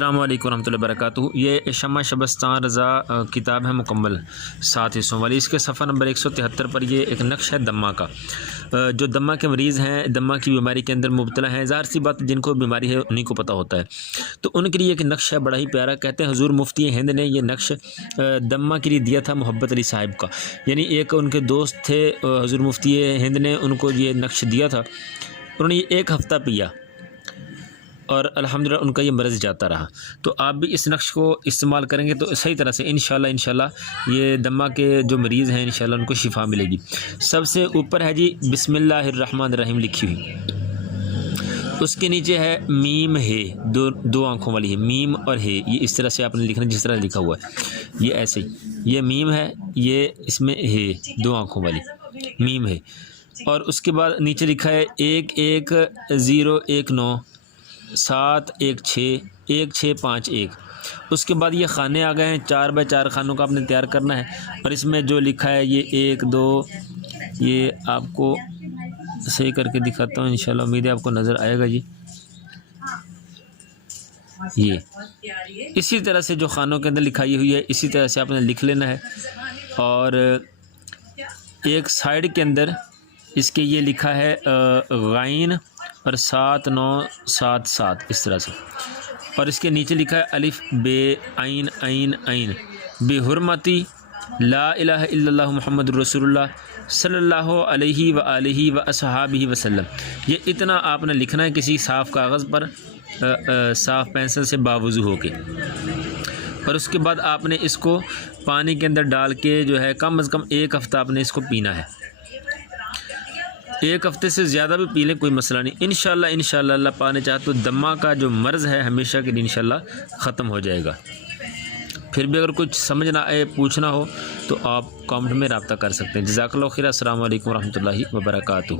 السلام علیکم ورحمۃ اللہ وبرکاتہ۔ یہ شمع شبستان رضا کتاب ہے مکمل 7 حصوں والی۔ اس کے صفحہ نمبر 173 پر یہ ایک نقش ہے دمہ کا۔ جو دمہ کے مریض ہیں، دمہ کی بیماری کے اندر مبتلا ہیں، ظاہر سی بات جن کو بیماری ہے انہیں کو پتہ ہوتا ہے، تو ان کے لیے ایک نقش ہے بڑا ہی پیارا۔ کہتے ہیں حضور مفتی ہند نے یہ نقش دمہ کے لیے دیا تھا محبت علی صاحب کا، یعنی ایک ان کے دوست تھے حضور مفتی ہند نے ان کو یہ نقش دیا تھا۔ انہوں نے یہ 1 ہفتہ پیا اور الحمدللہ ان کا یہ مرض جاتا رہا۔ تو آپ بھی اس نقش کو استعمال کریں گے تو صحیح طرح سے انشاءاللہ یہ دمہ کے جو مریض ہیں انشاءاللہ ان کو شفا ملے گی۔ سب سے اوپر ہے جی بسم اللہ الرحمن الرحیم لکھی ہوئی، اس کے نیچے ہے میم ہے، دو آنکھوں والی ہے، میم اور ہے، یہ اس طرح سے آپ نے لکھنا جس طرح لکھا ہوا ہے، یہ ایسے ہی، یہ میم ہے، یہ اس میں ہے 2 آنکھوں والی میم ہے، اور اس کے بعد نیچے لکھا ہے 11019 716 1651۔ اس کے بعد یہ خانے آ گئے ہیں، 4x4 خانوں کا آپ نے تیار کرنا ہے، اور اس میں جو لکھا ہے یہ 1 2، یہ آپ کو صحیح کر کے دکھاتا ہوں انشاءاللہ، امید ہے آپ کو نظر آئے گا جی۔ یہ اسی طرح سے جو خانوں کے اندر لکھائی ہوئی ہے اسی طرح سے آپ نے لکھ لینا ہے، اور ایک سائیڈ کے اندر اس کے یہ لکھا ہے غائن اور 7977 اس طرح سے، اور اس کے نیچے لکھا ہے الف بے عین عین عین بحرمتی لا الہ الا اللہ محمد رسول اللہ صلی اللہ علیہ وآلہ واصحابہ وسلم۔ یہ اتنا آپ نے لکھنا ہے کسی صاف کاغذ پر صاف پینسل سے باوضو ہو کے، اور اس کے بعد آپ نے اس کو پانی کے اندر ڈال کے جو ہے کم از کم 1 ہفتہ آپ نے اس کو پینا ہے۔ 1 ہفتے سے زیادہ بھی پی لیں کوئی مسئلہ نہیں، انشاءاللہ اللہ پاک نے چاہا تو دمہ کا جو مرض ہے ہمیشہ کے لیے انشاءاللہ ختم ہو جائے گا۔ پھر بھی اگر کچھ سمجھ نہ آئے پوچھنا ہو تو آپ کامنٹ میں رابطہ کر سکتے ہیں۔ جزاک اللہ خیر، السلام علیکم ورحمۃ اللہ وبرکاتہ۔